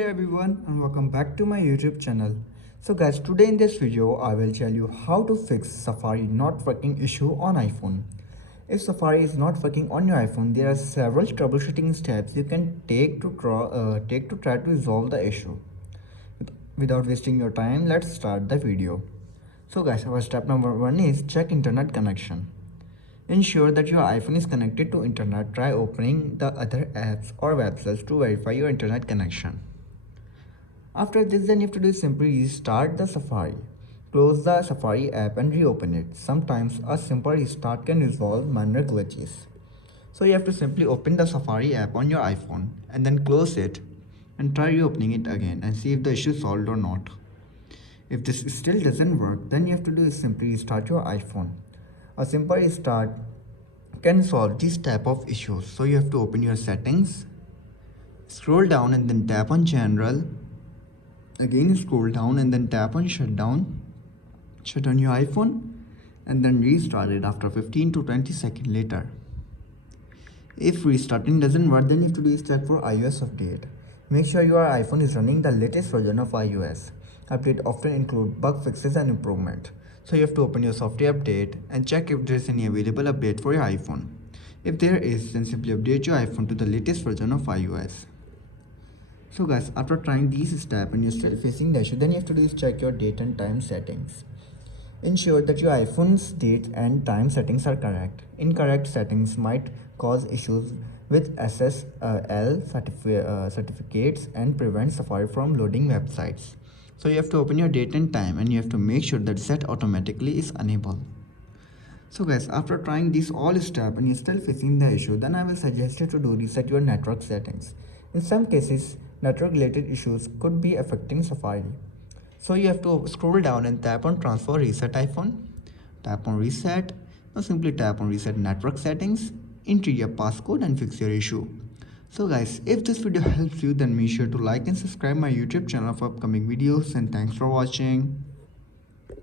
Hey everyone and welcome back to my YouTube channel. So guys, today in this video I will tell you how to fix Safari not working issue on iPhone. If Safari is not working on your iPhone, there are several troubleshooting steps you can take to try to resolve the issue. Without wasting your time, let's start the video. So guys, our step number 1 is check internet connection. Ensure that your iPhone is connected to internet. Try opening the other apps or websites to verify your internet connection. After this, then you have to do is simply restart the Safari. Close the Safari app and reopen it. Sometimes a simple restart can resolve minor glitches. So you have to simply open the Safari app on your iPhone and then close it and try reopening it again and see if the issue is solved or not. If this still doesn't work, then you have to do is simply restart your iPhone. A simple restart can solve this type of issues. So you have to open your settings, scroll down and then tap on general. Again scroll down and then tap on shutdown. Shut on your iPhone and then restart it after 15 to 20 seconds later. If restarting doesn't work, then you have to do is check for iOS update. Make sure your iPhone is running the latest version of iOS. Update often include bug fixes and improvement. So you have to open your software update and check if there is any available update for your iPhone. If there is, then simply update your iPhone to the latest version of iOS. So guys, after trying these steps and you're still facing the issue, then you have to do is check your date and time settings. Ensure that your iPhone's date and time settings are correct. Incorrect settings might cause issues with SSL certificates and prevent Safari from loading websites. So you have to open your date and time and you have to make sure that set automatically is enabled. So guys, after trying these all steps and you're still facing the issue, then I will suggest you to do reset your network settings. In some cases, network related issues could be affecting Safari. So you have to scroll down and tap on transfer reset iPhone. Tap on reset. Now simply tap on reset network settings. Enter your passcode and fix your issue. So guys, if this video helps you, then make sure to like and subscribe my YouTube channel for upcoming videos, and thanks for watching.